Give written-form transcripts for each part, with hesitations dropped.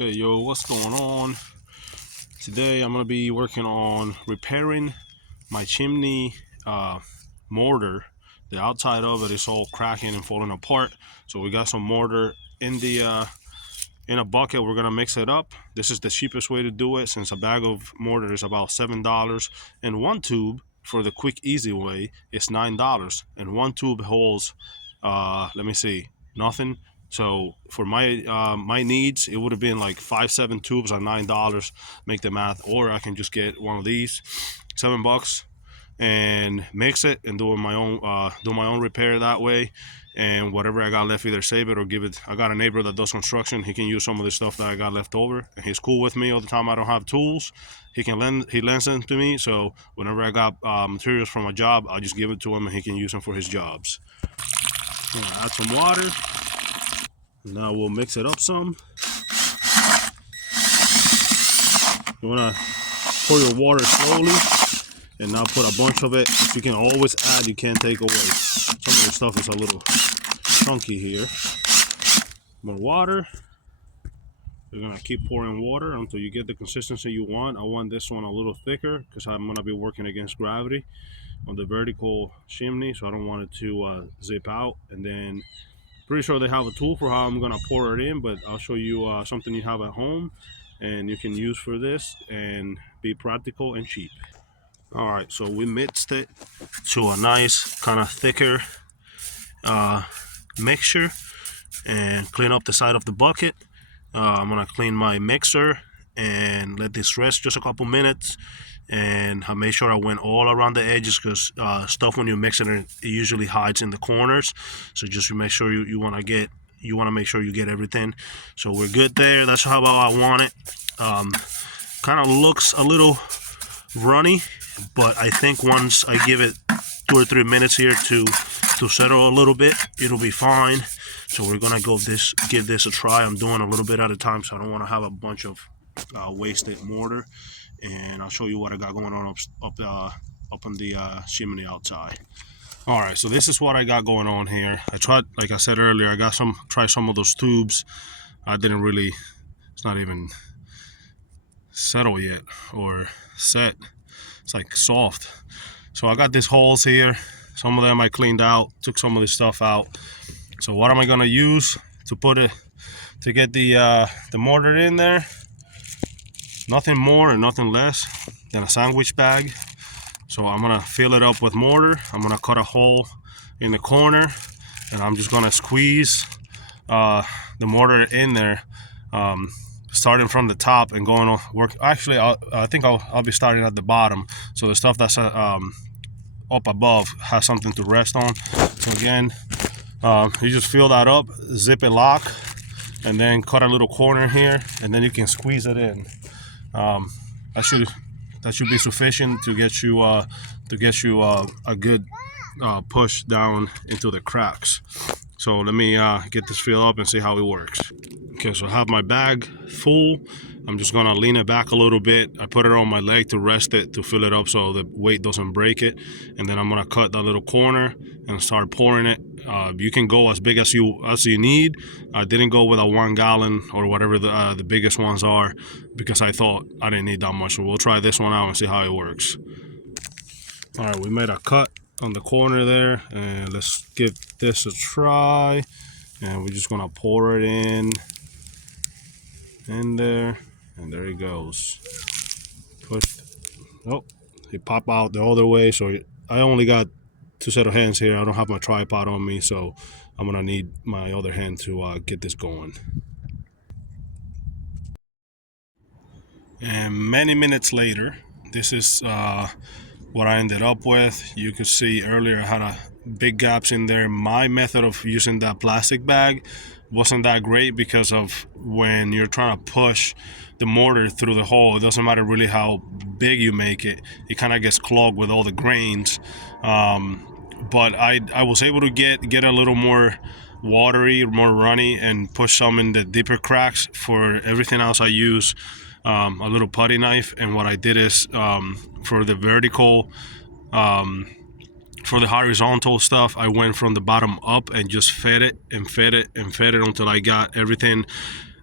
Okay, yo, what's going on? Today I'm gonna be working on repairing my chimney mortar. The outside of it is all cracking and falling apart. So we got some mortar in the in a bucket. We're gonna mix it up. This is the cheapest way to do it, since a bag of mortar is about $7, and one tube for the quick, easy way is $9, and one tube holds let me see, nothing. So for my needs, it would have been like 5 7 tubes on $9. Make the math, or I can just get one of these, $7, and mix it and do my own repair that way. And whatever I got left, either save it or give it. I got a neighbor that does construction. He can use some of the stuff that I got left over, and he's cool with me all the time. I don't have tools. He lends them to me. So whenever I got materials from a job, I'll just give it to him, and he can use them for his jobs. Add some water. Now we'll mix it up some. You wanna pour your water slowly and not put a bunch of it. If you can always add, you can't take away. Some of the stuff is a little chunky here. More water. You're gonna keep pouring water until you get the consistency you want. I want this one a little thicker because I'm gonna be working against gravity on the vertical chimney, so I don't want it to zip out. And then pretty sure they have a tool for how I'm gonna pour it in, but I'll show you something you have at home and you can use for this and be practical and cheap. All right, so we mixed it to a nice kind of thicker mixture and clean up the side of the bucket. I'm gonna clean my mixer and let this rest just a couple minutes, and I made sure I went all around the edges because stuff when you mix it usually hides in the corners. So just to make sure you want to make sure you get everything. So we're good there. That's how I want it. Kind of looks a little runny, but I think once I give it 2 or 3 minutes here to settle a little bit, it'll be fine. So we're gonna give this a try. I'm doing a little bit at a time, so I don't want to have a bunch of wasted mortar. And I'll show you what I got going on up on the chimney outside. All right, so this is what I got going on here. I tried, like I said earlier, I got tried some of those tubes. I didn't really. It's not even settle yet or set. It's like soft. So I got these holes here. Some of them I cleaned out, took some of this stuff out. So what am I gonna use to get the mortar in there? Nothing more and nothing less than a sandwich bag. So I'm gonna fill it up with mortar. I'm gonna cut a hole in the corner, and I'm just gonna squeeze the mortar in there, starting from the top and going on work. Actually, I think I'll be starting at the bottom, so the stuff that's up above has something to rest on. So again, you just fill that up, zip it lock, and then cut a little corner here, and then you can squeeze it in. That should be sufficient to get you a good push down into the cracks. So let me get this filled up and see how it works. Okay, so I have my bag full. I'm just gonna lean it back a little bit. I put it on my leg to rest it, to fill it up so the weight doesn't break it. And then I'm gonna cut that little corner and start pouring it. You can go as big as you need. I didn't go with a 1 gallon or whatever the biggest ones are, because I thought I didn't need that much. So we'll try this one out and see how it works. All right, we made a cut on the corner there, and let's give this a try. And we're just gonna pour it in there, and there it goes. Push. Oh, it popped out the other way. So I only got 2 set of hands here. I don't have my tripod on me, so I'm gonna need my other hand to get this going. And many minutes later, this is what I ended up with. You could see earlier I had a big gaps in there. My method of using that plastic bag wasn't that great, because of when you're trying to push the mortar through the hole, it doesn't matter really how big you make it, it kind of gets clogged with all the grains. But I was able to get a little more watery, more runny, and push some in the deeper cracks. For everything else, I use a little putty knife. And what I did is, for the vertical, for the horizontal stuff, I went from the bottom up and just fed it and fed it and fed it until I got everything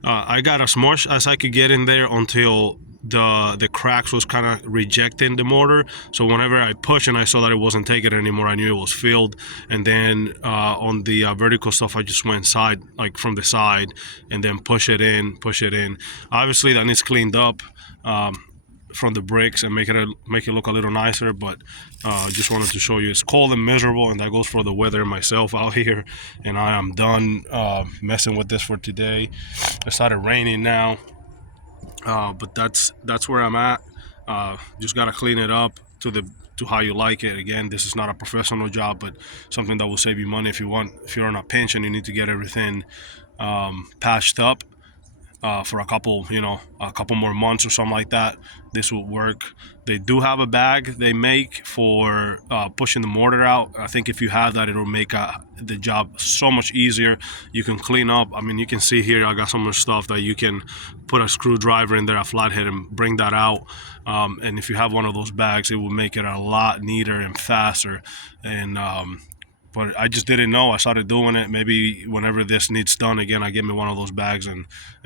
I got as much as I could get in there until the cracks was kind of rejecting the mortar. So whenever I pushed and I saw that it wasn't taking it anymore, I knew it was filled. And then on the vertical stuff, I just went side, like from the side, and then push it in. Obviously, that needs cleaned up. From the bricks and make it look a little nicer, but just wanted to show you it's cold and miserable, and that goes for the weather myself out here, and I am done messing with this for today. It started raining now, but that's where I'm at. Just gotta clean it up to how you like it. Again, this is not a professional job, but something that will save you money if you're on a pinch and you need to get everything patched up for a couple more months or something like that. This will work. They do have a bag they make for pushing the mortar out. I think if you have that, it'll make the job so much easier. You can clean up. I mean, you can see here I got so much stuff that you can put a screwdriver in there, a flathead, and bring that out. And if you have one of those bags, it will make it a lot neater and faster. And but I just didn't know. I started doing it. Maybe whenever this needs done again, I get me one of those bags and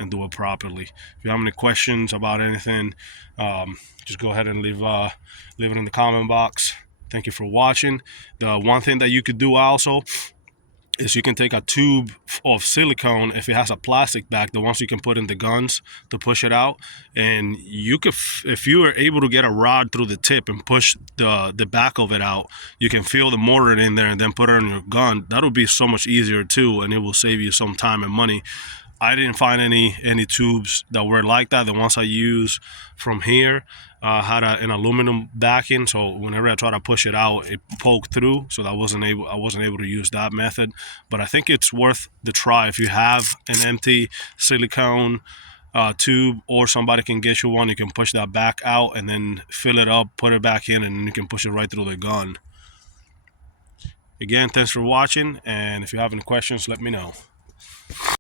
do it properly. If you have any questions about anything, just go ahead and leave it in the comment box. Thank you for watching. The one thing that you could do also is you can take a tube of silicone, if it has a plastic back, the ones you can put in the guns to push it out, and you could, if you are able to get a rod through the tip and push the back of it out, you can feel the mortar in there and then put it on your gun. That'll be so much easier too, and it will save you some time and money. I didn't find any tubes that were like that. The ones I use from here had an aluminum backing, so whenever I try to push it out, it poked through. So I wasn't able to use that method. But I think it's worth the try if you have an empty silicone tube, or somebody can get you one. You can push that back out and then fill it up, put it back in, and then you can push it right through the gun. Again, thanks for watching, and if you have any questions, let me know.